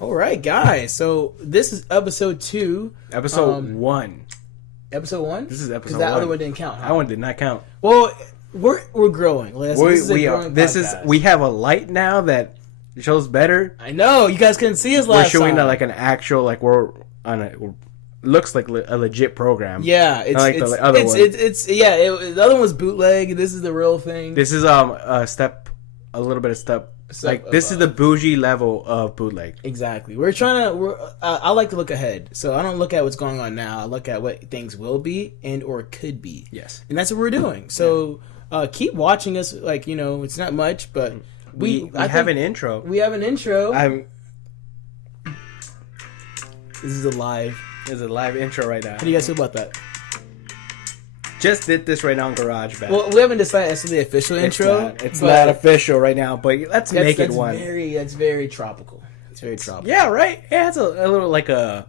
All right, guys. So this is episode 2. Episode 1. Episode 1? This is episode 1. Because that other one didn't count. Huh? That one did not count. Well, we're growing. We have a light now that shows better. I know you guys couldn't see us last We're showing time. like an actual we're on a looks like a legit program. Yeah, the other one. The other one was bootleg. This is the real thing. This is a little bit of step. This is the bougie level of bootleg. Exactly. I like to look ahead, so I don't look at what's going on now. I look at what things will be and or could be. Yes, and that's what we're doing. So keep watching us. It's not much, but we have an intro. We have an intro. This is a live. There's a live intro right now. How do you guys feel about that? Just did this right now on GarageBand. Well, we haven't decided as to the official intro. It's not official right now, but let's make it one. That's very tropical. It's very tropical. Yeah, right. It has a little like Bob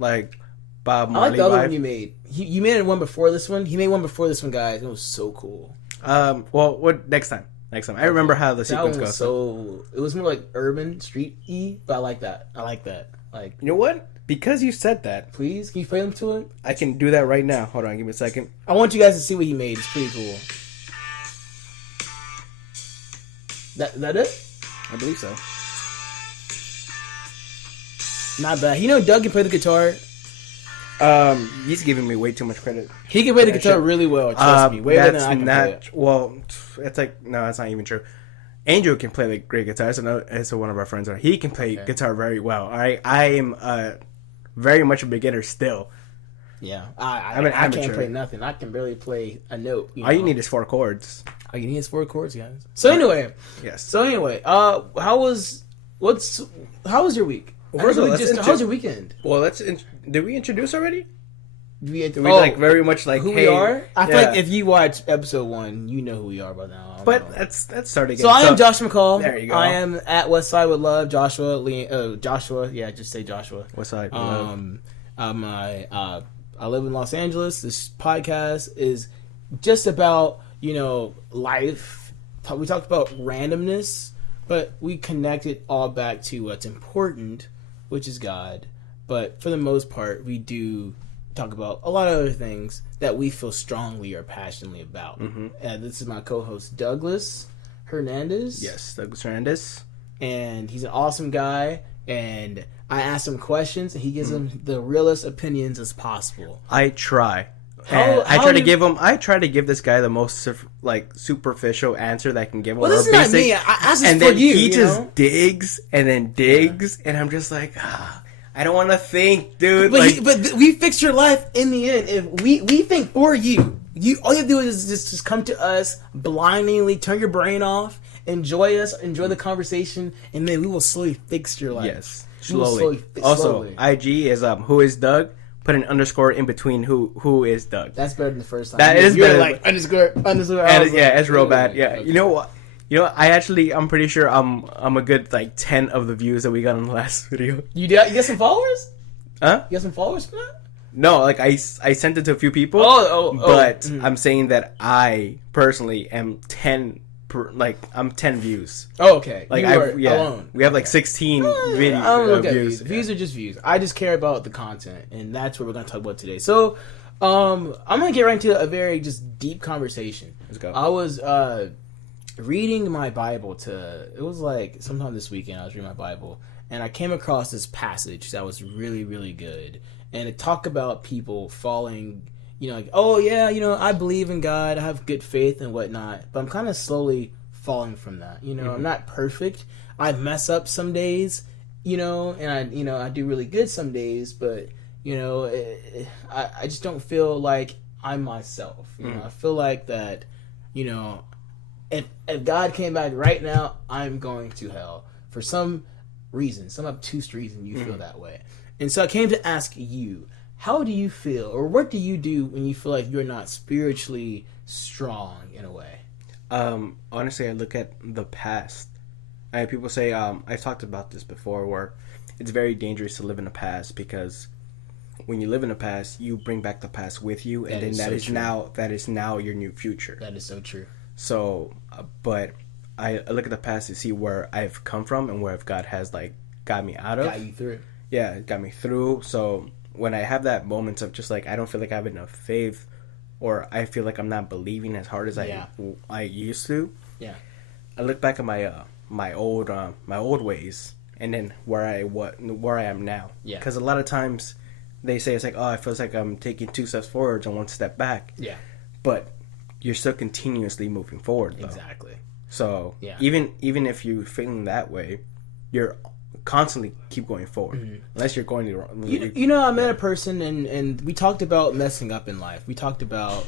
Marley. I like the other one you made. You made one before this one. He made one before this one, guys. It was so cool. Well, what next time? I remember how the sequence goes. So it was more like urban street-y, but I like that. Like, you know what? Because you said that, please, can you play them to it? I can do that right now. Hold on, give me a second. I want you guys to see what he made. It's pretty cool. That it? I believe so. Not bad. You know, Doug can play the guitar. He's giving me way too much credit. He can play the guitar really well. Trust me, way better than I can play it. Well, it's like no, that's not even true. Angel can play the great guitar. It's one of our friends. He can play guitar very well. All right, I am very much a beginner still. Yeah, I can't play nothing. I can barely play a note. All you need is 4 chords. All you need is 4 chords, guys. So anyway, yes. How was your week? How was your weekend? Well, did we introduce already? We very much like who we are. I feel like if you watch episode 1, you know who we are by now. But let's start again. So I am Josh McCall. There you go. I am at Westside with Love. Joshua. Yeah, just say Joshua. Westside with Love. I live in Los Angeles. This podcast is just about life. We talked about randomness, but we connect it all back to what's important, which is God. But for the most part, we do talk about a lot of other things that we feel strongly or passionately about. Mm-hmm. This is my co-host Douglas Hernandez. Yes, Douglas Hernandez, and he's an awesome guy. And I ask him questions, and he gives them the realest opinions as possible. I try. I try to give this guy the most superficial answer that I can give him. Well, this is not me. I ask this for you. He just digs and then digs, and I'm just like, I don't want to think, dude. But we fix your life in the end. If we think for you, all you have to do is just come to us blindly, turn your brain off, enjoy us, enjoy the conversation, and then we will slowly fix your life. Yes, slowly. Also, IG is who is Doug? Put an underscore in between who is Doug. That's better than the first time. That is better. Like underscore. It's real bad. Yeah, you know what? I'm pretty sure I'm a good 10 of the views that we got on the last video. You get some followers? Huh? You got some followers for that? No, I sent it to a few people. But I'm saying that I personally am 10. I'm 10 views. Oh, okay. Alone. We have 16 video I don't look views. At views. Views are just views. I just care about the content, and that's what we're going to talk about today. So, I'm going to get right into a very just deep conversation. Let's go. I was reading my Bible it was sometime this weekend I was reading my Bible, and I came across this passage that was really, really good. And it talked about people falling, I believe in God, I have good faith and whatnot, but I'm kind of slowly falling from that. Mm-hmm. I'm not perfect. I mess up some days, and I do really good some days, but I just don't feel like I'm myself. I feel like that, if God came back right now, I'm going to hell for some reason, some obtuse reason. You feel that way, and so I came to ask you, how do you feel, or what do you do when you feel like you're not spiritually strong in a way? Honestly, I look at the past. I have people say, I've talked about this before, where it's very dangerous to live in the past, because when you live in the past, you bring back the past with you, and then that is now your new future. That is so true. So, but I look at the past to see where I've come from and where God has got me out of. Got you through. Yeah, it got me through. So when I have that moment of just like I don't feel like I have enough faith, or I feel like I'm not believing as hard as I used to. Yeah. I look back at my old ways, and then where I am now. Yeah. Because a lot of times they say it's like, oh, it feels like I'm taking 2 steps forward and 1 step back. Yeah. But you're still continuously moving forward, though. Exactly. So Yeah. even if you're feeling that way, you're constantly keep going forward, unless you're going to. You know, I met a person and we talked about messing up in life. We talked about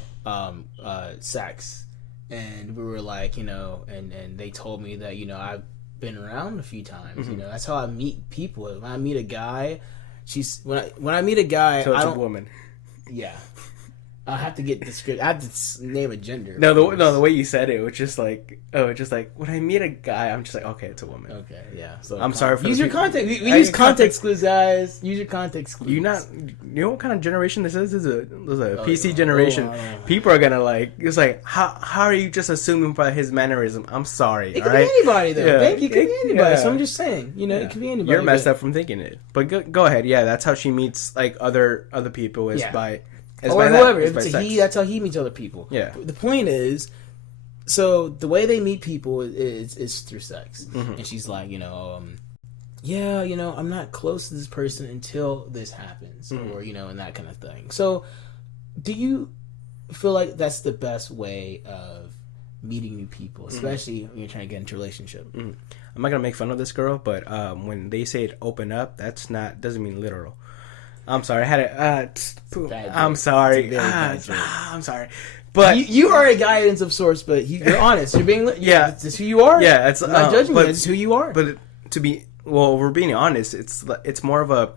sex, and we were like, you know, and they told me that, you know, I've been around a few times. You know, that's how I meet people. When I meet a guy, when I meet a guy, So it's I a don't, woman. yeah. I have to get descriptive. I have to name a gender. No, the way you said it was just like, when I meet a guy, I'm just like, okay, it's a woman. Okay, yeah. So I'm sorry for use the your people. context. We use context clues, guys. Use your context clues. You know what kind of generation this is? This is a PC yeah. generation. I know. People are gonna like. It's like how are you just assuming by his mannerism? I'm sorry. It all could right? be anybody though. Yeah. Thank you. It could be anybody. Yeah. So I'm just saying, you know, it could be anybody. You're messed but- up from thinking it. But go ahead. Yeah, that's how she meets like other people is Yeah. by. Or whoever. If it's a he, that's how he meets other people. Yeah. The point is, so the way they meet people is through sex. And she's like, you know, yeah, you know, I'm not close to this person until this happens, or you know, and that kind of thing. So, do you feel like that's the best way of meeting new people, especially when you're trying to get into a relationship? I'm not gonna make fun of this girl, but when they say it open up, doesn't mean literal. I'm sorry. I had it. I'm sorry. It's a very bad joke. I'm sorry. But You are a guidance of sorts, but you're honest. You're being Yeah. It's who you are. yeah, it's I'm not judging but, you. It's who you are. But we're being honest. It's more of a.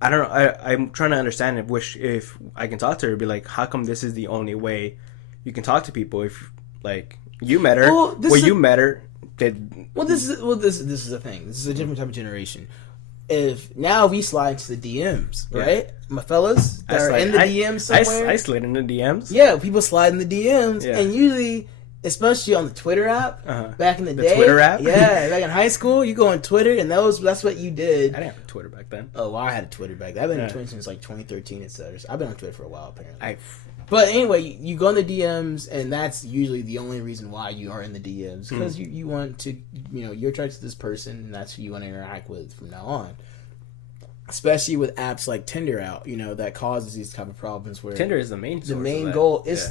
I don't know. I'm trying to understand if I can talk to her. Be like, how come this is the only way you can talk to people? If like you met her, you met her. This is the thing. This is a different type of generation. If now we slide into the DMs, right? My fellas that are in the DMs somewhere. I slid in the DMs. Yeah, people slide in the DMs, Yeah. and usually, especially on the Twitter app, back in the day, Twitter app? yeah, back in high school, you go on Twitter, and that's what you did. I didn't have a Twitter back then. Oh, well, I had a Twitter back then. I've been on Twitter since like 2013, etc. I've been on Twitter for a while, apparently. But anyway, you go in the DMs, and that's usually the only reason why you are in the DMs, because you want to, you know, you're attracted to this person, and that's who you want to interact with from now on. Especially with apps like Tinder out, you know, that causes these type of problems where Tinder is the main goal is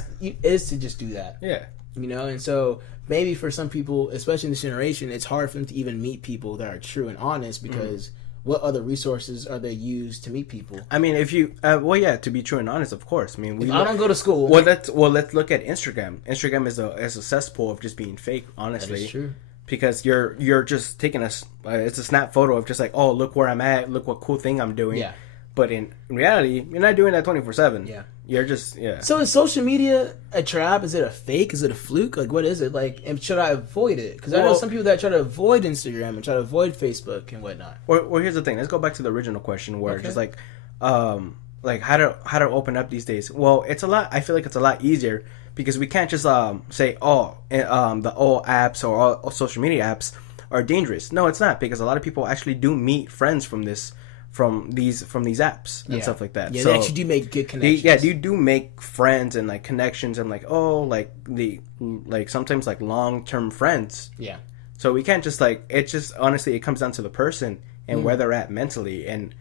to just do that. Yeah. You know, and so maybe for some people, especially in this generation, it's hard for them to even meet people that are true and honest because what other resources are they used to meet people? I mean, if you, to be true and honest, of course. I mean, I don't go to school. Let's look at Instagram. Instagram is a cesspool of just being fake. Honestly, That is true. Because you're just taking it's a snap photo of just like, oh, look where I'm at, look what cool thing I'm doing. Yeah. But in reality, you're not doing that 24/7. Yeah. You're just So is social media a trap? Is it a fake? Is it a fluke? Like, what is it? Like, and should I avoid it? Because I know some people that try to avoid Instagram and try to avoid Facebook and whatnot. Well, here's the thing. Let's go back to the original question where just like how to open up these days. Well, it's a lot. I feel like it's a lot easier because we can't just say the all apps or all social media apps are dangerous. No, it's not, because a lot of people actually do meet friends from these apps and stuff like that. Yeah, so they actually do make good connections. you do make friends and like connections and like sometimes like long-term friends. Yeah. So we can't just like, it just honestly it comes down to the person and where they're at mentally and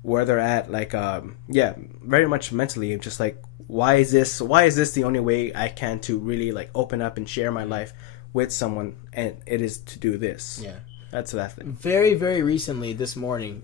where they're at like very much mentally. Just like why is this the only way I can to really like open up and share my life with someone, and it is to do this. Yeah. That's that thing. Very, very recently, this morning,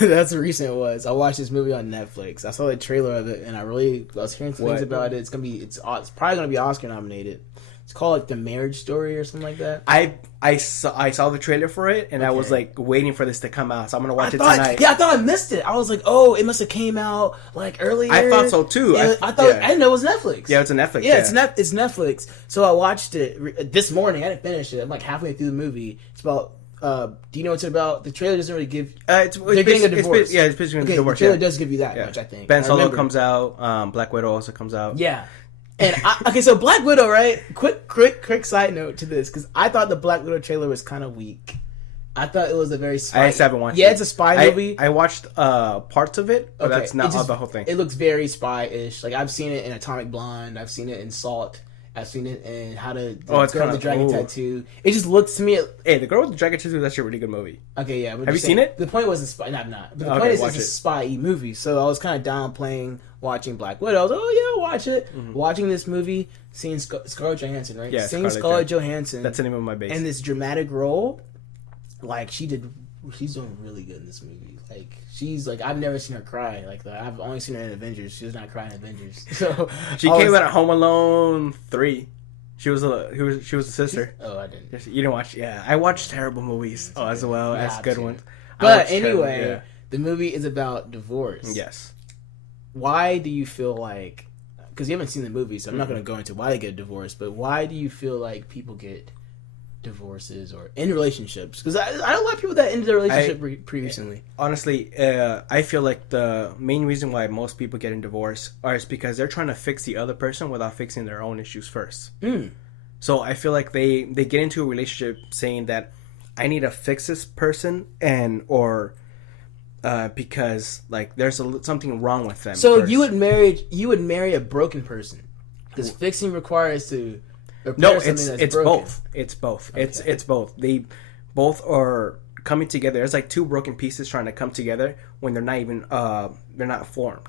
that's how recent it was. I watched this movie on Netflix. I saw the trailer of it, and I was hearing some things about it. It's probably gonna be Oscar nominated. It's called like The Marriage Story or something like that. I saw the trailer for it, and I was like waiting for this to come out, so I'm gonna watch it tonight. Yeah, I thought I missed it. I was like, oh, it must have came out like earlier. I thought so too. Yeah, I didn't know it was Netflix. Yeah, it's a Netflix. Yeah, it's Netflix. So I watched it this morning. I didn't finish it. I'm like halfway through the movie. It's about. Do you know what it's about? The trailer doesn't really give. They're getting a divorce. It's basically a divorce. The trailer does give you that much, I think. Ben Solo comes out. Black Widow also comes out. Yeah. And so Black Widow, right? Quick side note to this, because I thought the Black Widow trailer was kind of weak. I thought it was a very spy. I just haven't watched it. Yeah, it's a spy movie. I watched parts of it, but that's not the whole thing. It looks very spy-ish. Like, I've seen it in Atomic Blonde. I've seen it in Salt. I've seen it in How to Girl with the Dragon Tattoo. It just looks to me... Hey, The Girl with the Dragon Tattoo is actually a really good movie. Okay, yeah. Have you seen it? The point wasn't spy... No, I'm not. But the point is it's a spy movie. So I was kind of downplaying watching Black Widow. I was like, oh, yeah, watch it. Mm-hmm. Watching this movie, seeing Scarlett Johansson, right? Yeah, seeing Scarlett Johansson. That's the name of my base. And this dramatic role, like, she's doing really good in this movie. Like, she's like, I've never seen her cry like that. I've only seen her in Avengers. She was not crying in Avengers. So she came out of Home Alone 3. She was the sister. Oh, I didn't. You didn't watch? Yeah, I watched terrible movies as well as good ones. But anyway, the movie is about divorce. Yes. Why do you feel like? Because you haven't seen the movie, so I'm not going to go into why they get divorced. But why do you feel like people get divorces or in relationships? Because I know a lot of people that ended their relationship pretty recently. Honestly, I feel like the main reason why most people get in divorce is because they're trying to fix the other person without fixing their own issues first. So I feel like they get into a relationship saying that I need to fix this person because like there's something wrong with them. So first. you would marry a broken person because fixing requires to. No, it's both. It's both. Okay. It's both. They both are coming together. There's like two broken pieces trying to come together when they're not even they're not formed.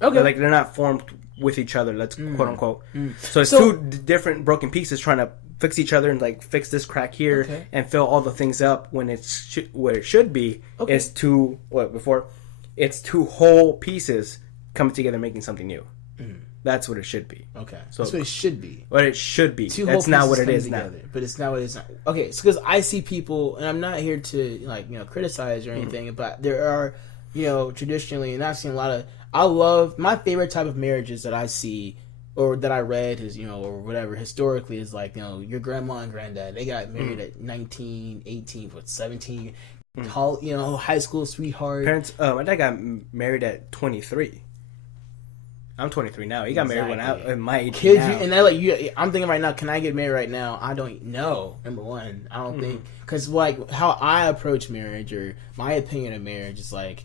Okay, they're not formed with each other. Let's quote unquote. So it's two different broken pieces trying to fix each other and like fix this crack here and fill all the things up when it's where it should be is two whole pieces coming together making something new. That's what it should be. Okay. So that's what it should be. What it should be. That's not what it is now. But it's not what it is now. Okay, so because I see people, and I'm not here to criticize or anything, but there are, traditionally, and I've seen a lot of. I love my favorite type of marriages that I see or that I read is or whatever historically is like your grandma and granddad, they got married at 19, 18, 17, high school sweetheart. Parents. My dad got married at 23. I'm 23 now. He got married when I in my age. Kids, and they're like, I'm thinking right now, can I get married right now? I don't know. Number one, I don't think, because like how I approach marriage or my opinion of marriage is like,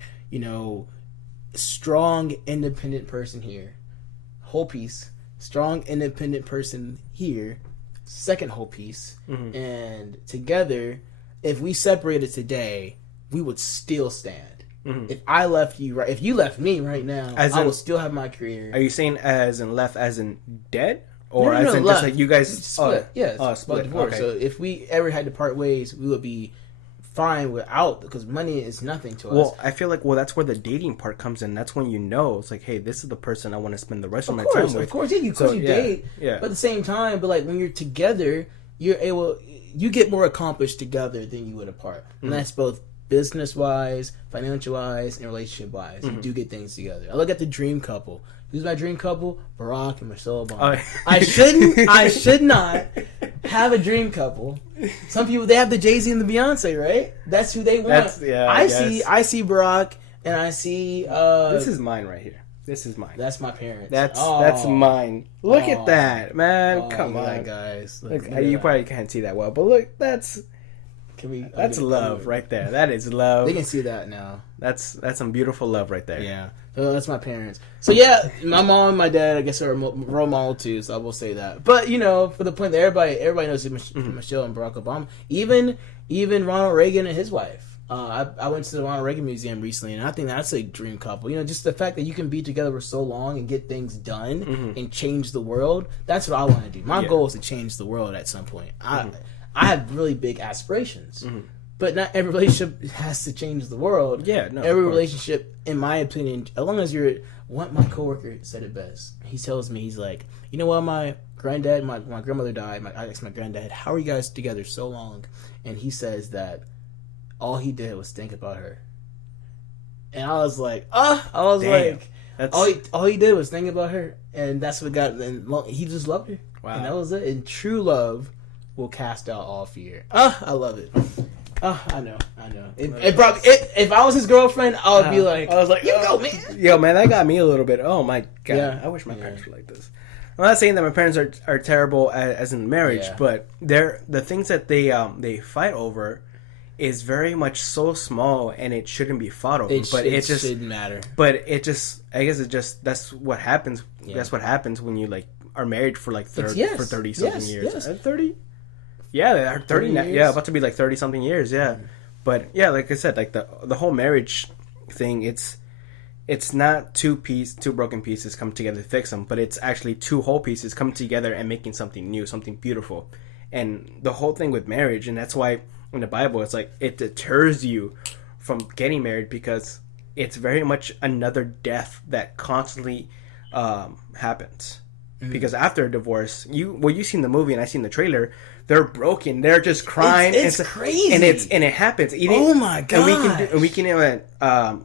strong, independent person here, whole piece. Strong, independent person here, second whole piece, and together, if we separated today, we would still stand. If I left you, if you left me right now, I would still have my career. Are you saying as in left, as in dead, or as in left. Just like you guys split? Split, divorce. Okay. So if we ever had to part ways, we would be fine without, because money is nothing to us. Well, I feel like that's where the dating part comes in. That's when it's like, hey, this is the person I want to spend the rest of my time with. Of course, you date. Yeah. But at the same time, but like when you're together, you get more accomplished together than you would apart, and that's both business-wise, financial-wise, and relationship-wise. You do get things together. I look at the dream couple. Who's my dream couple? Barack and Michelle Obama. I should not have a dream couple. Some people, they have the Jay-Z and the Beyonce, right? That's who they want. I see Barack, and I see... this is mine right here. This is mine. That's my parents. That's mine. Look at that, man. Come on. Guys. Look, you probably can't see that well, but look, that's love right there. That is love. They can see that now. That's some beautiful love right there. Yeah. So that's my parents. So yeah, my mom and my dad, I guess, are a role model too. So I will say that. But for the point that everybody knows Michelle and Barack Obama, even Ronald Reagan and his wife. I went to the Ronald Reagan Museum recently, and I think that's a dream couple. Just the fact that you can be together for so long and get things done and change the world. That's what I want to do. My goal is to change the world at some point. I have really big aspirations, but not every relationship has to change the world. Yeah, no. Every relationship, in my opinion, as long as my coworker said it best. He tells me, he's like, you know what, my granddad, my grandmother died. I asked my granddad, how are you guys together so long? And he says that all he did was think about her. And I was like, all he did was think about her, and that's what got. And he just loved her. Wow, and that was it. And true love will cast out all fear. I love it. I know. If I was his girlfriend, I would be like, I was like, you go, man. Yo, man, that got me a little bit. Oh my god, yeah. I wish my parents were like this. I'm not saying that my parents are terrible as in marriage, but the things that they fight over is very much so small, and it shouldn't be fought over. It just shouldn't matter. But it just, I guess it just, that's what happens. Yeah. That's what happens when you like are married for like 30 yes, for 30 something yes, years. yes. 30. Yeah, they are 30 now. years. Yeah, about to be like 30 something years. Yeah, but yeah, like I said, like the whole marriage thing, it's not two broken pieces come together to fix them, but it's actually two whole pieces come together and making something new, something beautiful. And the whole thing with marriage, and that's why in the Bible it's like it deters you from getting married, because it's very much another death that constantly happens. Because after a divorce, you seen the movie and I seen the trailer, they're broken, they're just crying. It's crazy, and it happens. Oh my god! And we can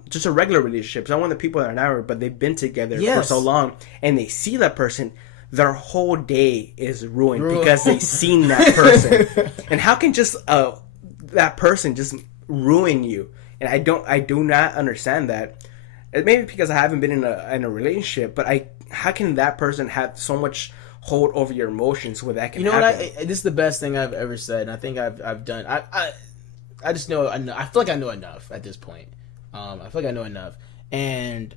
just a regular relationship. Not one of the people that are married, but they've been together for so long, and they see that person, their whole day is ruined because they've seen that person. And how can just that person just ruin you? And I do not understand that. It may be because I haven't been in a relationship, but how can that person have so much hold over your emotions where that can happen? What? This is the best thing I've ever said, and I think I've done. I just know. I feel like I know enough at this point. I feel like I know enough. And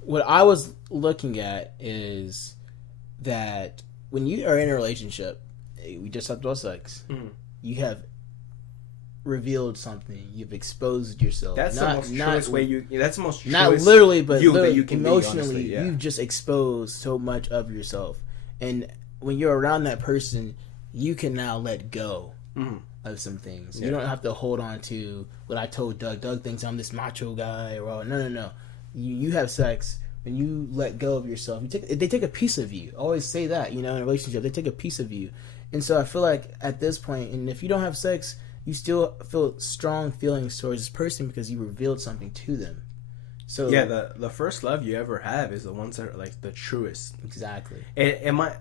what I was looking at is that when you are in a relationship, we just talked about sex. Mm-hmm. You have revealed something. You've exposed yourself. That's the most truest way That's the most truest. Not literally, but that you can emotionally. Be, honestly, you've just exposed so much of yourself, and when you're around that person, you can now let go of some things. Yeah. You don't have to hold on to what I told Doug. Doug thinks I'm this macho guy. Or no. You have sex. When you let go of yourself, they take a piece of you. I always say that, in a relationship, they take a piece of you. And so I feel like at this point, and if you don't have sex, you still feel strong feelings towards this person because you revealed something to them. So yeah, the first love you ever have is the ones that are like the truest. Exactly. It might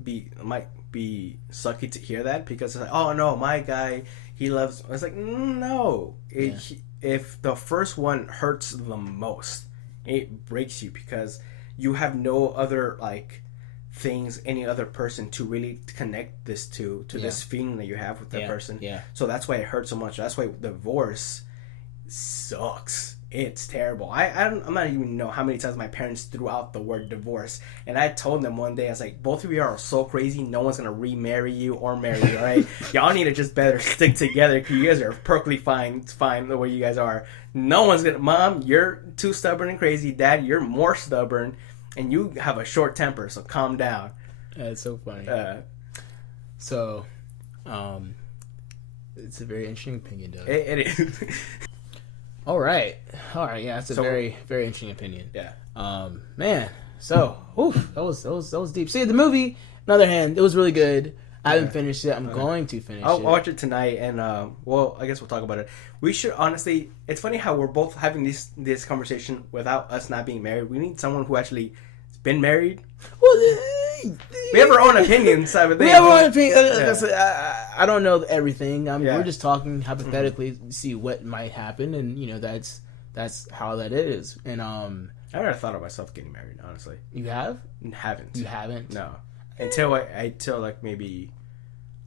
be sucky to hear that, because it's like, oh no, my guy, he loves. It's like, no. If the first one hurts the most, it breaks you, because you have no other like things, any other person to really connect this to this feeling that you have with that person. Yeah. So that's why it hurts so much. That's why divorce sucks. It's terrible. I'm not even know how many times my parents threw out the word divorce, and I told them one day, I was like, both of you are so crazy, no one's gonna remarry you or marry you, right? Y'all need to just better stick together, because you guys are perfectly fine. It's fine the way you guys are. No one's gonna. Mom, you're too stubborn and crazy. Dad, you're more stubborn, and you have a short temper, so calm down. That's so funny. It's a very interesting opinion, Doug. It is. All right. Yeah, that's a very, very interesting opinion. Yeah. Man. So, that was deep. See, the movie, on the other hand, it was really good. I haven't finished it. I'm going to finish it. I'll watch it tonight, and well, I guess we'll talk about it. We should honestly. It's funny how we're both having this conversation without us not being married. We need someone who actually has been married. Well, we have our own opinions. We have our own opinions. I don't know everything. We're just talking hypothetically to see what might happen, and that's how that is. And I never thought of myself getting married. Honestly, you have? Haven't. You haven't? No. Until like maybe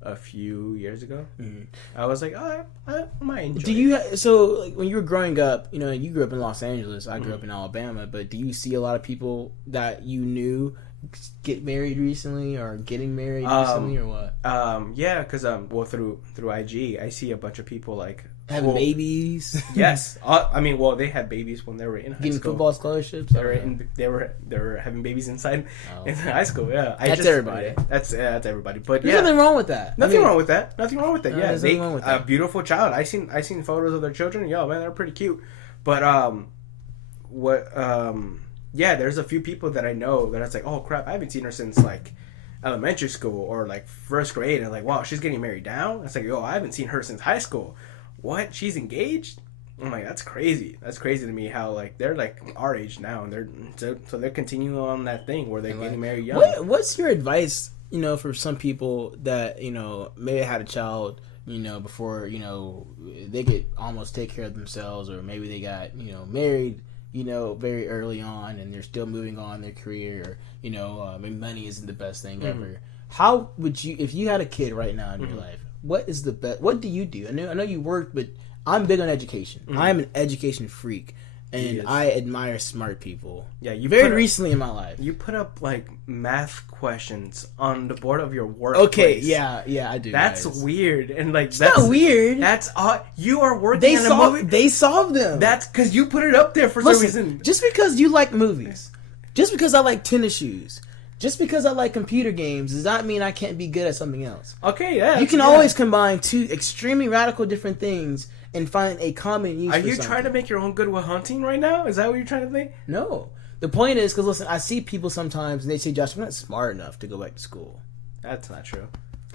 a few years ago, I was like, oh, I might enjoy it. So like, when you were growing up, you grew up in Los Angeles. I grew up in Alabama. But do you see a lot of people that you knew get married recently or getting married recently or what? Yeah, because through IG, I see a bunch of people like having babies. Yes, they had babies when they were in high getting school. Football scholarships. They were having babies inside in high school. Yeah, that's everybody. That's everybody. But there's nothing wrong with that. Nothing wrong with that. Yeah, there's nothing wrong with that. A beautiful child. I seen photos of their children. Yo, man, they're pretty cute. But yeah, there's a few people that I know that it's like, oh crap, I haven't seen her since like elementary school or like first grade, and like, wow, she's getting married now. It's like, yo, I haven't seen her since high school. What? She's engaged? I'm like, that's crazy. That's crazy to me how like they're like our age now, and they're continuing on that thing where they're getting married young. What's your advice, for some people that maybe had a child, before they could almost take care of themselves, or maybe they got married, very early on, and they're still moving on in their career, or maybe money isn't the best thing ever. How would you, if you had a kid right now in your life, what is the best? What do you do? I know you work, but I'm big on education. I'm an education freak, and I admire smart people. Yeah, you very recently in my life. You put up like math questions on the board of your work. Okay, yeah, I do. That's guys. weird, and like It's that's not weird. That's you are working on a movie. They solved them. That's because you put it up there for some reason. Just because you like movies, just because I like tennis shoes, just because I like computer games, does not mean I can't be good at something else. Okay, yeah. You can always combine two extremely radical different things and find a common use. Are for you something. trying to make your own Good Will Hunting right now? Is that what you're trying to think? No. The point is, because listen, I see people sometimes and they say, Josh, I'm not smart enough to go back to school. That's not true.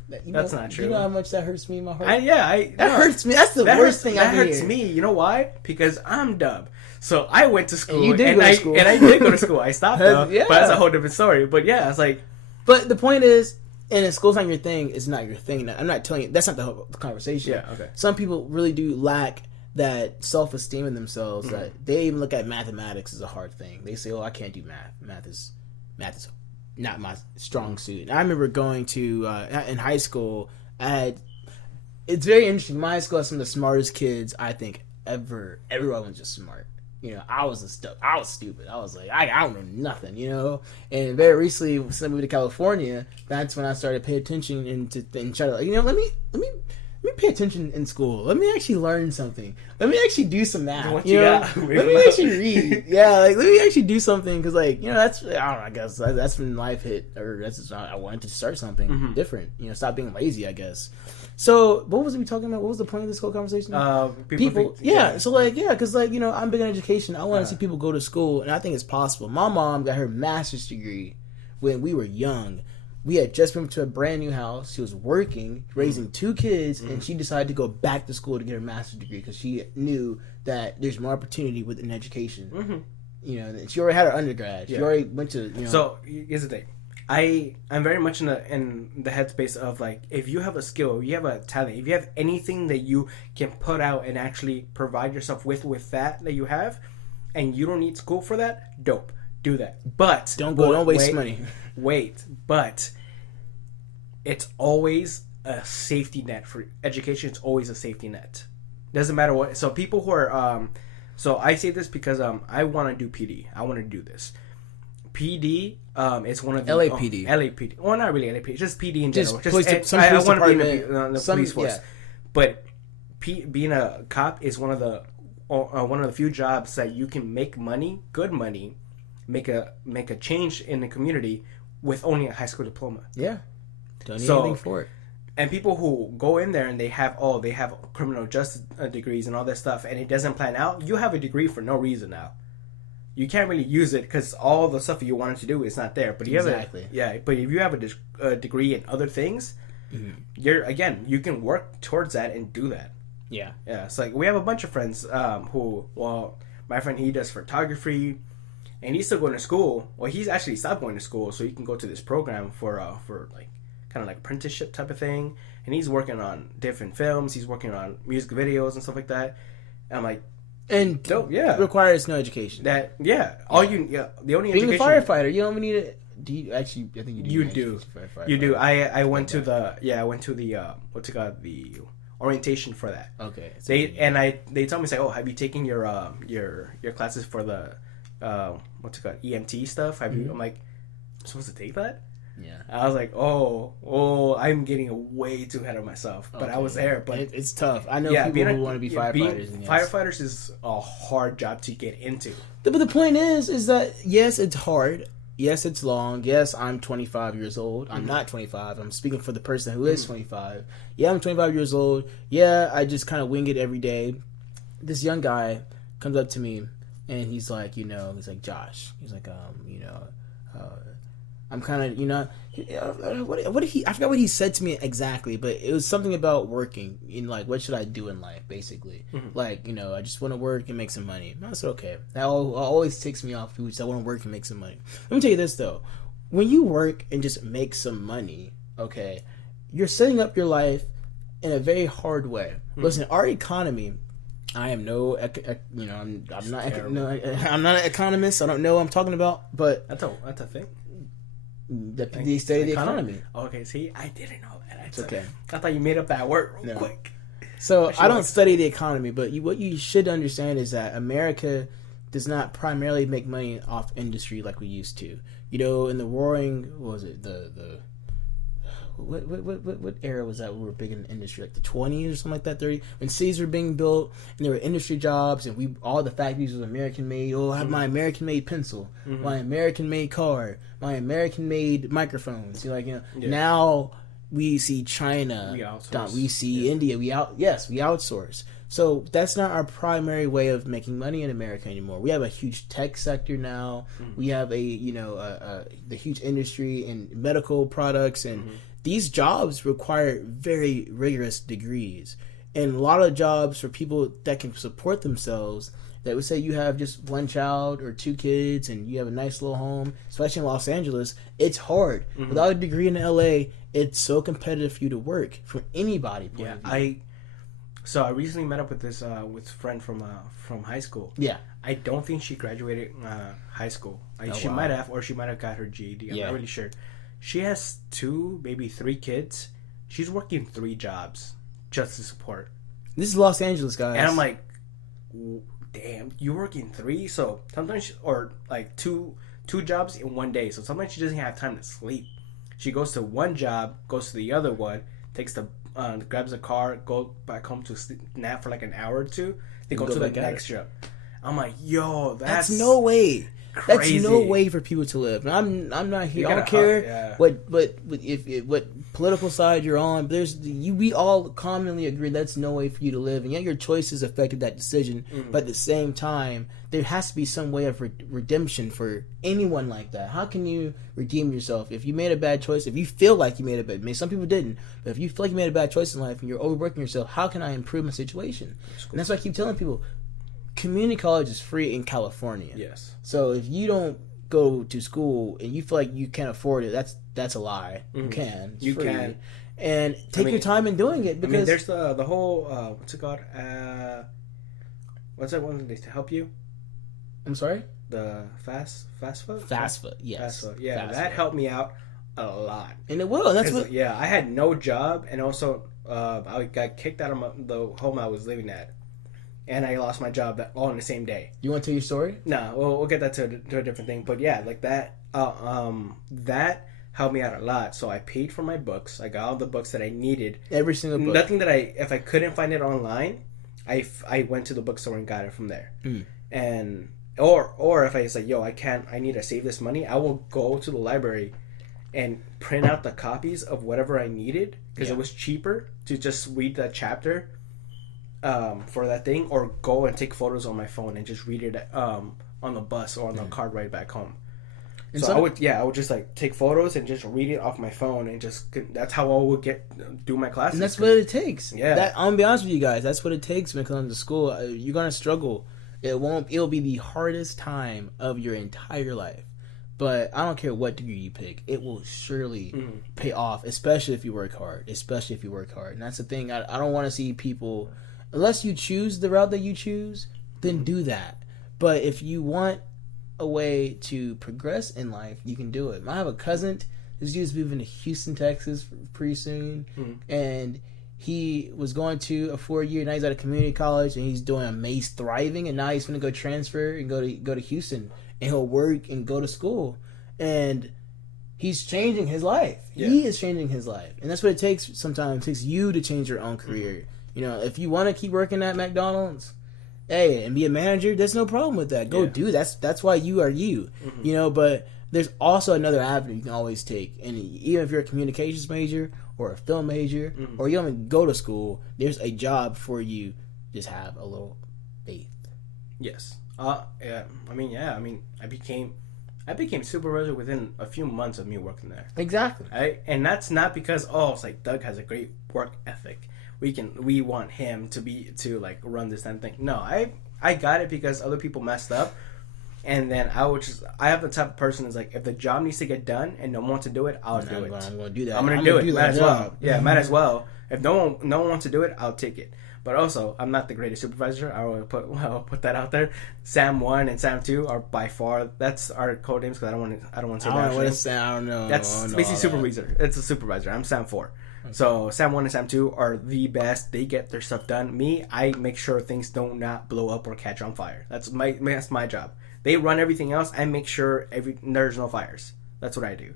That's not true. You know how much that hurts me in my heart? That hurts me. That's the worst thing That I hear. hurts me. You know why? Because I'm dumb. So I went to school. And you did go to school. And I did go to school. I stopped though. Yeah. But that's a whole different story. But yeah, it's like... But the point is, and if school's not your thing, it's not your thing. I'm not telling you. That's not the whole conversation. Yeah, okay. Some people really do lack that self-esteem in themselves that they even look at mathematics as a hard thing. They say, "Oh, I can't do math. Math is not my strong suit." And I remember going to in high school. It's very interesting. My high school had some of the smartest kids I think ever. Everyone was just smart. You know, I was stupid. I was like, I don't know nothing, you know. And very recently, since I moved to California, that's when I started paying attention and try to, like, you know, let me pay attention in school. Let me actually learn something. Let me actually do some math. You know? Let me actually read. Yeah, like let me actually do something because, like, you know, that's I don't know. I guess that's when life hit, or that's just, I wanted to start something different. You know, stop being lazy. I guess. So, what was we talking about? What was the point of this whole conversation? People yeah. So, like, yeah, because, like, you know, I'm big on education. I want to see people go to school, and I think it's possible. My mom got her master's degree when we were young. We had just moved to a brand new house. She was working, raising two kids, and she decided to go back to school to get her master's degree because she knew that there's more opportunity within education. You know, she already had her undergrad. She already went to, you know. So, here's the thing. I'm very much in the headspace of, like, if you have a skill, if you have a talent, if you have anything that you can put out and actually provide yourself with that you have, and you don't need school for that, dope. Do that. But don't waste money. But it's always a safety net for education. It's always a safety net. Doesn't matter what. So people who are so I say this because I want to do PD. I want to do this. PD it's one of the LAPD. LAPD. Well, not really LAPD. Just PD in general. I want to be in the police force. Yeah. But being a cop is one of the few jobs that you can make money, good money, make a change in the community with only a high school diploma. Yeah. Don't need anything for it. And people who go in there and they have criminal justice degrees and all that stuff, and it doesn't plan out, you have a degree for no reason now. You can't really use it because all the stuff you wanted to do is not there. But you but if you have a degree in other things, you can work towards that and do that. Yeah. Yeah. It's like we have a bunch of friends my friend, he does photography. And he's still going to school. Well, he's actually stopped going to school, so he can go to this program for like kind of like apprenticeship type of thing. And he's working on different films. He's working on music videos and stuff like that. And I'm like, and dope, yeah. Requires no education. The only being education, a firefighter, you don't even need it. Do you actually? I think you do. You do. You do. I went to the what's it called, the orientation for that. Okay. They told me, say, oh, have you taken your classes for the what's it called, EMT stuff? Have you? I'm like, I'm supposed to take that? Yeah. I was like, oh, I'm getting way too ahead of myself. But I was there. But it's tough. I know people who want to be firefighters. Firefighters is a hard job to get into. But the point is that yes, it's hard. Yes, it's long. Yes, I'm 25 years old. I'm not 25. I'm speaking for the person who is 25. Yeah, I'm 25 years old. Yeah, I just kind of wing it every day. This young guy comes up to me and he's like, he's like, Josh. He's like, I'm kind of, what did he, I forgot what he said to me exactly, but it was something about working in, like, what should I do in life, basically. Like, I just want to work and make some money. I said, okay. That always takes me off, people say, I want to work and make some money. Let me tell you this, though. When you work and just make some money, okay, you're setting up your life in a very hard way. Listen, our economy, I am I'm not an economist. I don't know what I'm talking about, but that's a thing. They study the economy. Okay, see, I didn't know that. It's okay. I thought you made up that word real quick. So I don't study the economy, but what you should understand is that America does not primarily make money off industry like we used to. You know, in the roaring, what was it, what era was that we were big in industry, like the 20s or something like that, 30, when cities were being built and there were industry jobs and all the factories was American made. I have my American made pencil, my American made car, my American made microphones. Now we see China, we see India, we outsource. So that's not our primary way of making money in America anymore. We have a huge tech sector now. We have the huge industry in medical products, and these jobs require very rigorous degrees. And a lot of jobs for people that can support themselves, that would say you have just one child or two kids and you have a nice little home, especially in Los Angeles, it's hard. Without a degree in LA, it's so competitive for you to work for anybody. So I recently met up with this with a friend from high school. Yeah. I don't think she graduated high school. She might have, or she might have got her GED. I'm not really sure. She has 2, maybe 3 kids. She's working 3 jobs just to support. This is Los Angeles, guys. And I'm like, damn, you're working 3? So sometimes, or like two jobs in one day. So sometimes she doesn't have time to sleep. She goes to one job, goes to the other one, grabs a car, go back home to nap for like an hour or 2, then go to the next job. I'm like, yo, that's no way. Crazy. That's no way for people to live. And I'm not here. I don't care what political side you're on. But we all commonly agree that's no way for you to live, and yet your choices affected that decision. But at the same time, there has to be some way of redemption for anyone like that. How can you redeem yourself if you made a bad choice? If you feel like you made a bad, some people didn't, but if you feel like you made a bad choice in life and you're overworking yourself, how can I improve my situation? And that's why I keep telling people, community college is free in California. Yes. So if you don't go to school and you feel like you can't afford it, that's a lie. You can. It's free. Can. And take your time in doing it, because there's the whole what's it called? What's that one to help you? I'm sorry? The FAFSA? FAFSA, yes. FAFSA. Yeah, FAFSA. That helped me out a lot. And it will. And that's what. Yeah, I had no job, and also I got kicked out of the home I was living at. And I lost my job all in the same day. You want to tell your story? No, we'll get that to a different thing. But yeah, like that, that helped me out a lot. So I paid for my books. I got all the books that I needed. Every single book. Nothing that if I couldn't find it online, I went to the bookstore and got it from there. And or if I was like, yo, I need to save this money, I will go to the library and print out the copies of whatever I needed, because it was cheaper to just read that chapter for that thing, or go and take photos on my phone and just read it on the bus or on the car ride back home. And so I would just like take photos and just read it off my phone, and that's how I would do my classes. And that's what it takes. Yeah, I'm gonna be honest with you guys. That's what it takes when it comes to school. You're gonna struggle. It'll be the hardest time of your entire life. But I don't care what degree you pick, it will surely pay off, especially if you work hard. And that's the thing. I don't want to see people, unless you choose the route that you choose, then do that. But if you want a way to progress in life, you can do it. I have a cousin who's just moving to Houston, Texas pretty soon, and he was going to a 4-year, now he's at a community college, and he's doing amazing, thriving, and now he's going to go transfer and go to Houston, and he'll work and go to school, and he's changing his life. He is changing his life, and that's what it takes. Sometimes it takes you to change your own career. You know, if you want to keep working at McDonald's, and be a manager, there's no problem with that. Go do that's why you are you. You know, but there's also another avenue you can always take. And even if you're a communications major or a film major, or you don't even go to school, there's a job for you. Just have a little faith. Yes. I became supervisor within a few months of me working there. Exactly. And that's not because it's like Doug has a great work ethic. We want him to like run this damn thing. No, I got it because other people messed up, and then I have the type of person who's like, if the job needs to get done and no one wants to do it, I'll do it. I'm going to do that. I'm going to do it. Might as well. Yeah, might as well. If no one wants to do it, I'll take it. But also, I'm not the greatest supervisor. I'll put that out there. Sam 1 and Sam 2 are by far, that's our code names because I don't want to say that. I don't know. That's basically supervisor. It's a supervisor. I'm Sam 4. Okay. So Sam 1 and Sam 2 are the best. They get their stuff done. Me, I make sure things don't not blow up or catch on fire. That's my job. They run everything else. I make sure there's no fires. That's what I do.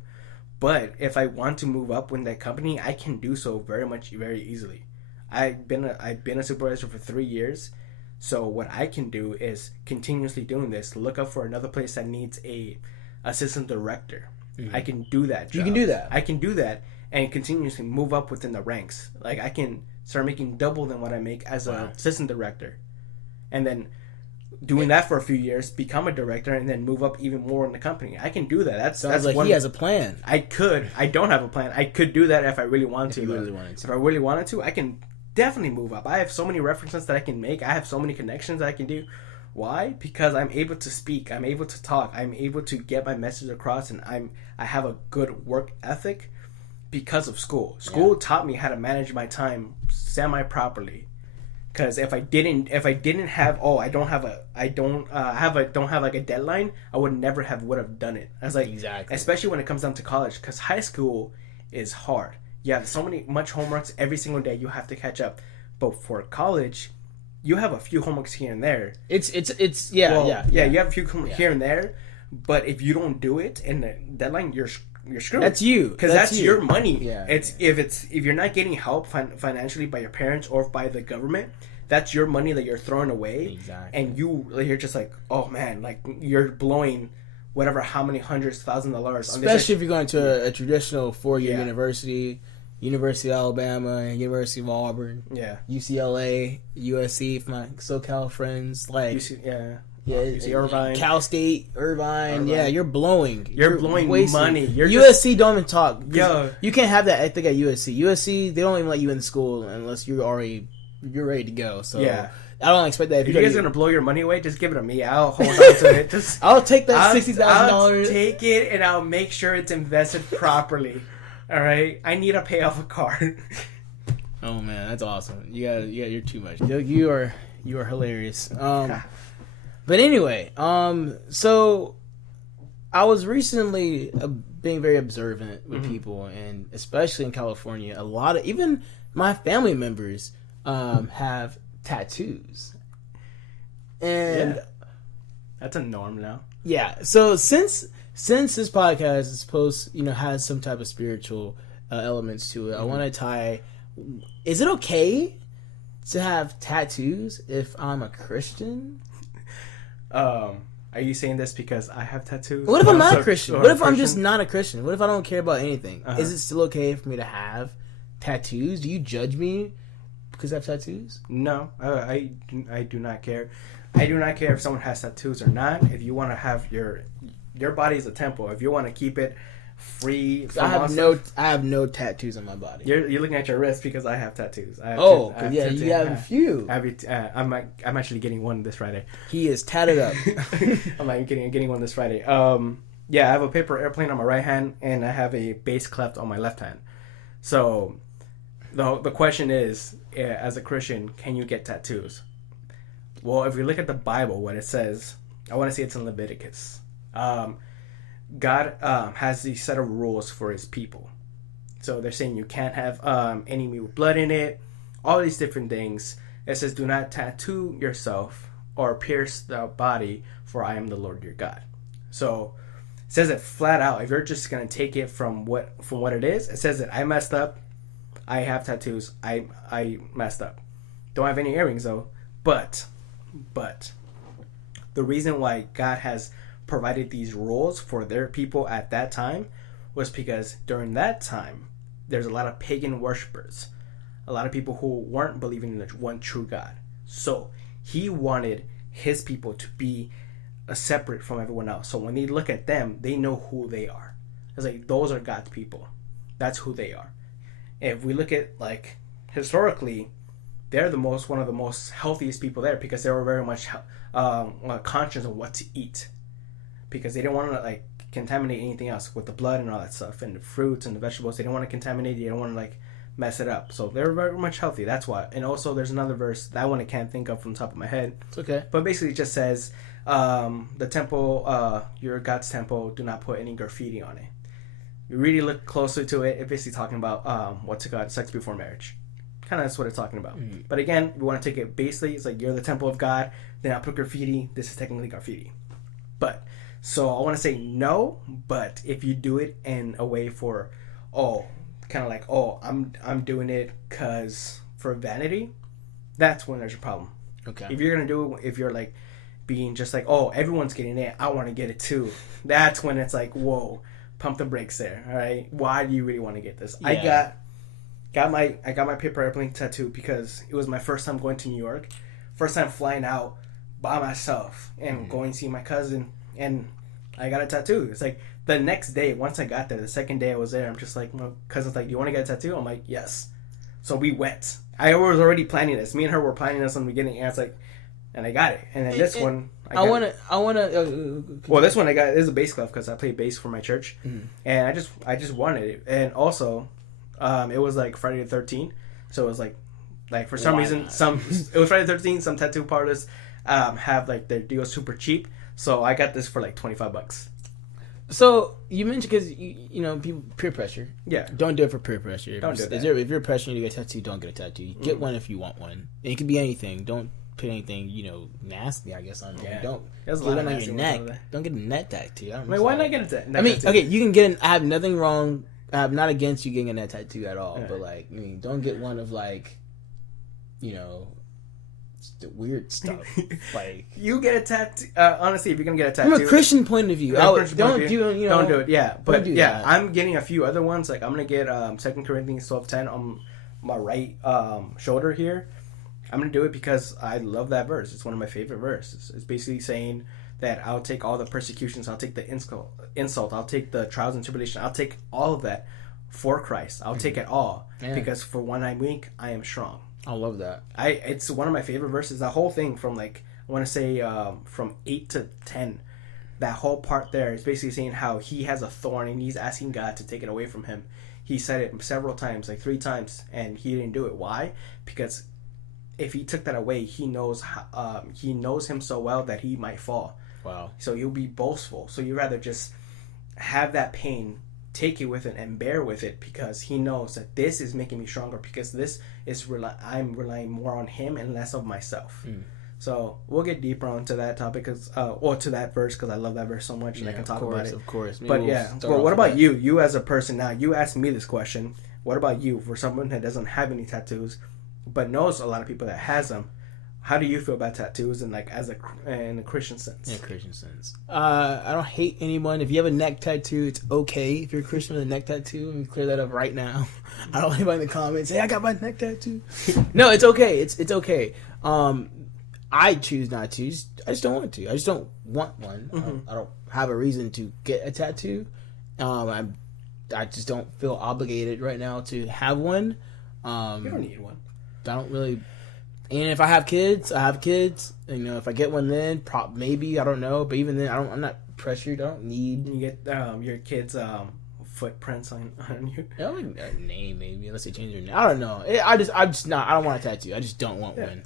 But if I want to move up in that company, I can do so very easily. I've been a supervisor for 3 years, so what I can do is continuously doing this. Look up for another place that needs a assistant director. Mm-hmm. I can do that job. You can do that. I can do that and continuously move up within the ranks. Like I can start making double than what I make as an assistant director, and then doing that for a few years, become a director, and then move up even more in the company. I can do that. That's like he has a plan. I could. I don't have a plan. I could do that if I really wanted to. If I really wanted to, I can definitely move up. I have so many references that I can make. I have so many connections that I can do. Why? Because I'm able to speak. I'm able to talk. I'm able to get my message across, and I have a good work ethic because of school. School taught me how to manage my time semi properly. Because if I didn't have like a deadline, I would have done it. I was like, exactly. Especially when it comes down to college, because high school is hard. You have much homeworks every single day. You have to catch up. But for college, you have a few homeworks here and there. You have a few here and there. But if you don't do it in the deadline, you're screwed. That's you, because that's your money. Yeah. If you're not getting help financially by your parents or by the government, that's your money that you're throwing away. Exactly. And you're just like, oh man, like you're blowing whatever, how many hundreds, $1,000. Especially if you're going to a traditional 4-year university, University of Alabama, University of Auburn, UCLA, USC, for my SoCal friends, like UC Irvine, Cal State, Irvine. Yeah, you're blowing. You're blowing money. USC don't even talk. You can't have that ethic at USC. USC, they don't even let you in school unless you're ready to go. So I don't expect that. If you guys are gonna blow your money away, just give it to me. I'll hold on to it. I'll take that $60,000. I'll take it and I'll make sure it's invested properly. All right, I need to pay off a car. Oh man, that's awesome. You're too much. You are hilarious. But anyway, so I was recently being very observant with people, and especially in California, a lot of even my family members have tattoos, and that's a norm now. Yeah. So since this podcast is supposed, has some type of spiritual elements to it, I want to tie. Is it okay to have tattoos if I'm a Christian? Are you saying this because I have tattoos? What if I'm not a Christian? What if I'm just not a Christian? What if I don't care about anything? Is it still okay for me to have tattoos? Do you judge me because I have tattoos? No, I do not care. I do not care if someone has tattoos or not. If you want to have your body is a temple. If you want to keep it free from I have no tattoos on my body. You're looking at your wrist because I have tattoos. You have a few. I'm actually getting one this Friday. He is tatted up. I'm getting one this Friday. I have a paper airplane on my right hand and I have a bass clef on my left hand. So the question is, as a Christian, can you get tattoos? Well, if we look at the Bible, what it says, I want to say it's in Leviticus. God has these set of rules for his people. So they're saying you can't have any meat with blood in it, all these different things. It says, do not tattoo yourself or pierce the body, for I am the Lord your God. So it says it flat out. If you're just going to take it from what it is, it says that I messed up. I have tattoos. I messed up. Don't have any earrings though. But the reason why God has provided these rules for their people at that time was because during that time there's a lot of pagan worshipers, a lot of people who weren't believing in the one true God. So he wanted his people to be separate from everyone else. So when they look at them, they know who they are. It's like, those are God's people. That's who they are. If we look at, like, historically, they're one of the most healthiest people there because they were very much conscious of what to eat, because they didn't want to like contaminate anything else with the blood and all that stuff, and the fruits and the vegetables. They didn't want to contaminate. They didn't want to like mess it up. So they're very much healthy. That's why. And also, there's another verse, that one I can't think of from the top of my head. It's okay. But basically, it just says, the temple, your God's temple, do not put any graffiti on it. You really look closely to it. It's basically talking about what's it called? Sex before marriage. Kind of that's what it's talking about. Mm-hmm. But again, we want to take it basically. It's like you're the temple of God. Then I put graffiti. This is technically graffiti. But so I want to say no. But if you do it in a way for, kind of like, I'm doing it because for vanity, that's when there's a problem. Okay. If you're gonna do it, if you're like being just like, everyone's getting it, I want to get it too. That's when it's like, whoa, pump the brakes there. All right, why do you really want to get this? Yeah. I got my paper airplane tattoo because it was my first time going to New York, first time flying out by myself and going to see my cousin, and I got a tattoo. It's like the next day, once I got there, the second day I was there, I'm just like, my cousin's like, do you want to get a tattoo? I'm like, yes. So we went. I was already planning this. Me and her were planning this in the beginning, and it's like, and I got it. And then this one, I want to. Well, this one I got. This is a bass clef because I play bass for my church, and I just wanted it. And also, it was like Friday the 13th, so it was like for some reason it was Friday the 13th. Some tattoo parlors have like their deals super cheap, so I got this for like $25. So you mentioned because you know people peer pressure. Yeah. Don't do it for peer pressure. Don't do that. If you're pressuring you to get a tattoo, don't get a tattoo. Get one if you want one. And it could be anything. Don't put anything nasty. I guess on there. Don't get one on your neck. Don't get a neck tattoo. Why not get a neck? I mean, okay, you can get. I have nothing wrong. I'm not against you getting a neck tattoo at all. Yeah. But like, I mean, don't get one of like, the weird stuff. Like you get a tattoo. Honestly, if you're gonna get a tattoo, from a Christian point of view, don't do it. Yeah, but I'm getting a few other ones. Like I'm gonna get 2 Corinthians 12:10 on my right shoulder here. I'm gonna do it because I love that verse. It's one of my favorite verses. It's basically saying that I'll take all the persecutions, I'll take the insult, I'll take the trials and tribulation, I'll take all of that for Christ. I'll take it all because for when I'm weak, I am strong. I love that. It's one of my favorite verses. The whole thing from I want to say from 8 to 10, that whole part there is basically saying how he has a thorn and he's asking God to take it away from him. He said it several times, like 3 times, and he didn't do it. Why? Because if he took that away, he knows him so well that he might fall. Wow. So you'll be boastful. So you rather just have that pain, take it with it, and bear with it because he knows that this is making me stronger because this is I'm relying more on him and less of myself. So we'll get deeper onto that topic to that verse because I love that verse so much and I can talk about it. Of course. Maybe but what about you? You as a person now, you asked me this question. What about you? For someone that doesn't have any tattoos but knows a lot of people that has them, how do you feel about tattoos and in a Christian sense? In a Christian sense. I don't hate anyone. If you have a neck tattoo, it's okay. If you're a Christian with a neck tattoo, let me clear that up right now. I don't want anybody in the comments say, I got my neck tattoo. No, it's okay. It's okay. I choose not to. I just don't want to. I just don't want one. I don't have a reason to get a tattoo. I just don't feel obligated right now to have one. You don't need one. I don't really... And if I have kids, I have kids. If I get one then, maybe, I don't know. But even then, I'm not pressured. I don't need... You get your kids' footprints on you? I don't like a name, maybe, unless they change their name. I don't know. I'm just not... I don't want a tattoo. I just don't want one.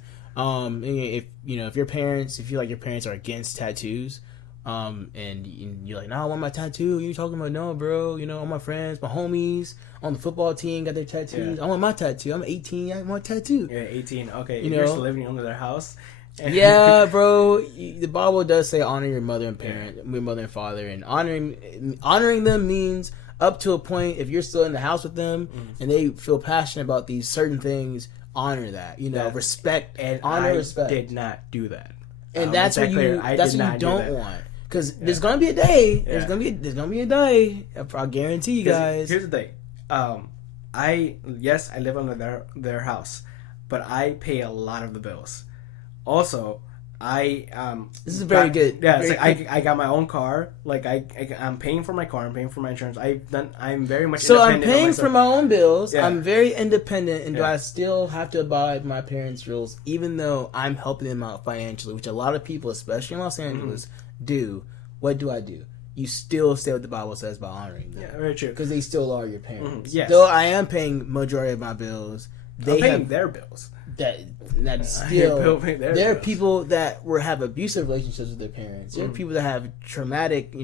If your parents... If you like your parents are against tattoos, and you're like, no, I want my tattoo. You talking about, no, bro. All my friends, my homies on the football team got their tattoos. Yeah. I want my tattoo. I'm 18. I want a tattoo. Yeah, 18. Okay, you're still living under their house. Yeah, bro. The Bible does say honor your mother and parent, your mother and father, and honoring them means up to a point. If you're still in the house with them and they feel passionate about these certain things, honor that. Respect and honor. Respect. Did not do that. And that's what you don't want. Because there's gonna be a day. There's gonna be a day. I guarantee you guys. Here's the thing. I live under their house, but I pay a lot of the bills. Also, this is very good. Yeah, it's I got my own car. Like I'm paying for my car. I'm paying for my insurance. I'm very much so I'm paying for my own bills. Yeah. I'm very independent, and do I still have to abide by my parents' rules, even though I'm helping them out financially, which a lot of people, especially in Los Angeles, do. What do? you still say what the Bible says by honoring them. Yeah, very true. Because they still are your parents. Yes. Though I am paying majority of my bills, I'm paying their bills. that still there are bills. people that have abusive relationships with their parents. There are people that have traumatic,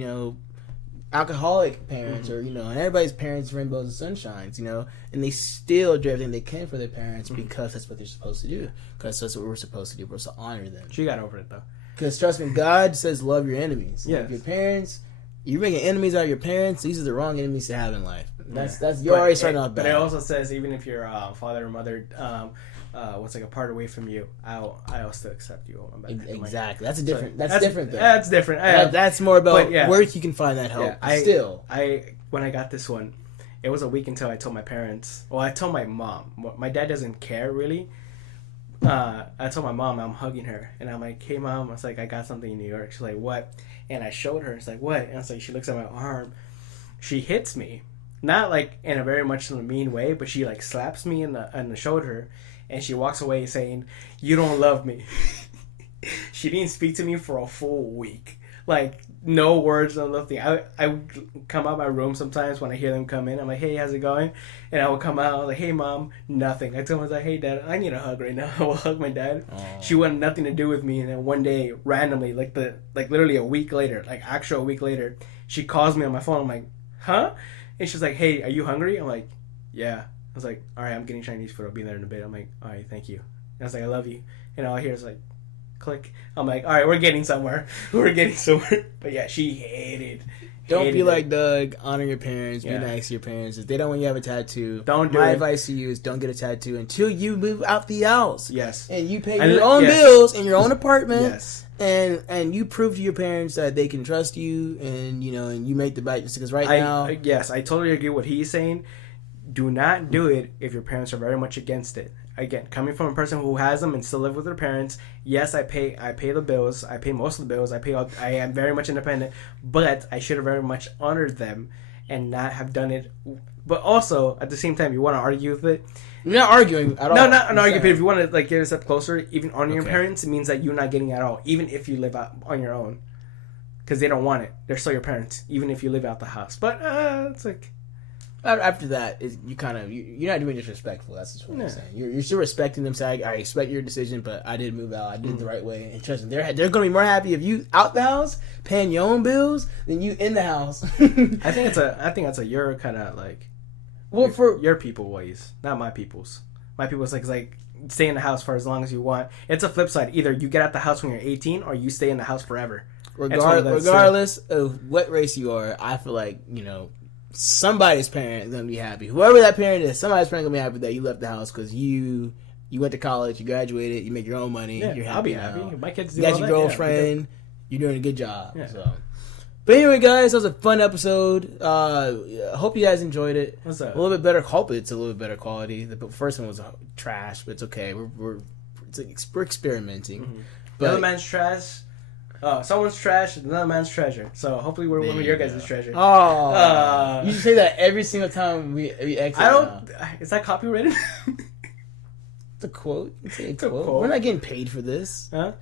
alcoholic parents, or and everybody's parents rainbows and sunshines, and they still do everything they can for their parents because that's what they're supposed to do. Because that's what we're supposed to do. We're supposed to honor them. She got over it though. Because trust me, God says love your enemies. Yes. Love your parents. You're making enemies out of your parents. These are the wrong enemies to have in life. That's But you're already starting off bad. But it also says even if your father or mother apart away from you, I'll still accept you. Exactly. That's a different. So, that's different. Though. That's different. That's more about yeah. where you can find that help. Yeah, Still, when I got this one, it was a week until I told my parents. Well, I told my mom. My dad doesn't care really. I told my mom I'm hugging her, and I'm like, "Hey, mom," I was like, "I got something in New York." She's like, "What?" And I showed her. It's like, "What?" And I was like, she looks at my arm. She hits me, not like in a very much in a mean way, but she like slaps me in the shoulder, and she walks away saying, "You don't love me." She didn't speak to me for a full week. Like, no words, no nothing. I would come out my room sometimes when I hear them come in. I'm like, "Hey, how's it going?" And I would come out like, "Hey, mom," nothing. I told her, I was like, "Hey, dad, I need a hug right now." I will hug my dad. Aww. She wanted nothing to do with me. And then one day, randomly, like literally a week later, a week later, she calls me on my phone. I'm like, "Huh?" And she's like, "Hey, are you hungry?" I'm like, "Yeah." I was like, "All right, I'm getting Chinese food. I'll be there in a bit." I'm like, "All right, thank you." And I was like, "I love you." And all I hear is like, click. I'm like, all right, we're getting somewhere. But yeah, she hated. Don't be it. like Doug. Honor your parents. Yeah. Be nice to your parents. If they don't want you to have a tattoo, Don't do My it. advice to you is don't get a tattoo until you move out the house. Yes. And you pay And your own yes. bills in your own apartment. Yes. And you prove to your parents that they can trust you, and and you make the right decisions. Because now, Yes, I totally agree with what he's saying. Do not do it if your parents are very much against it. Again, coming from a person who has them and still live with their parents, yes, I pay the bills. I pay most of the bills. I am very much independent, but I should have very much honored them and not have done it. But also, at the same time, you want to argue with it. you're not arguing at all. No, not an argument. But if you want to get a step closer, even honoring your Okay. parents, it means that you're not getting it at all, even if you live out on your own, because they don't want it. They're still your parents, even if you live out the house. But it's like. After that, you're not doing disrespectful. That's just what I'm saying. You're still respecting them. Saying, I respect your decision, but I did move out. I did it the right way. And trust me, they're going to be more happy if you out the house paying your own bills than you in the house. I think that's a your kind of like. Well, for your people ways, not my people's. My people's like stay in the house for as long as you want. It's a flip side. Either you get out the house when you're 18, or you stay in the house forever. regardless of what race you are, I feel like somebody's parent is gonna be happy. Whoever that parent is, somebody's parent gonna be happy that you left the house because you went to college, you graduated, you make your own money. Yeah, you're happy. I'll be now. happy. If my kids do You got all your that, girlfriend. You're doing a good job. Yeah. So. But anyway, guys, that was a fun episode. I hope you guys enjoyed it. What's up? A little bit better. Hope it's a little bit better quality. The first one was trash, but it's okay. We're experimenting. Mm-hmm. But Another man's trash. Oh, someone's trash, another man's treasure. So hopefully we're one of your guys' treasure. Oh, you should say that every single time we exit. I don't. Is that copyrighted? It's a quote. It's a a quote. quote. We're not getting paid for this. Huh?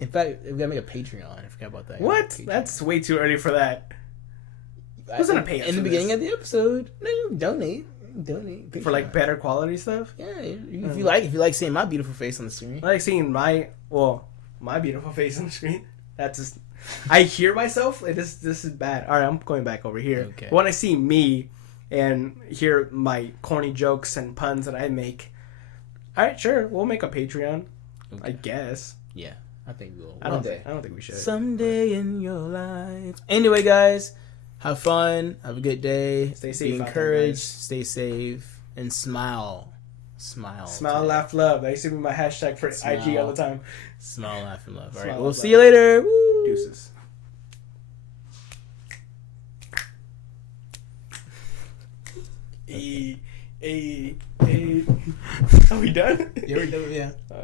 In fact, we gotta make a Patreon. I forgot about that. What? Patreon. That's way too early for that. Who's gonna pay us in the for beginning this? of the episode? No, you donate. Donate For like Patreon. better quality stuff. Yeah, if you like seeing my beautiful face on the screen. I like seeing my beautiful face on the screen. That's just. I hear myself. Like, this is bad. All right, I'm going back over here. Okay. When I see me and hear my corny jokes and puns that I make, all right, sure, we'll make a Patreon. Okay. I guess. Yeah, I think we'll. I don't think we should. Someday in your life. Anyway, guys, have fun. Have a good day. Stay safe Be out there, encouraged. guys. Stay safe and smile. Smile. Smile, today. laugh, love. That used to be my hashtag for IG all the time. Smile, laugh, and love. All Smile, right, laugh, we'll love. see you later. Woo. Deuces. Are we done? Yeah, we're done. Yeah.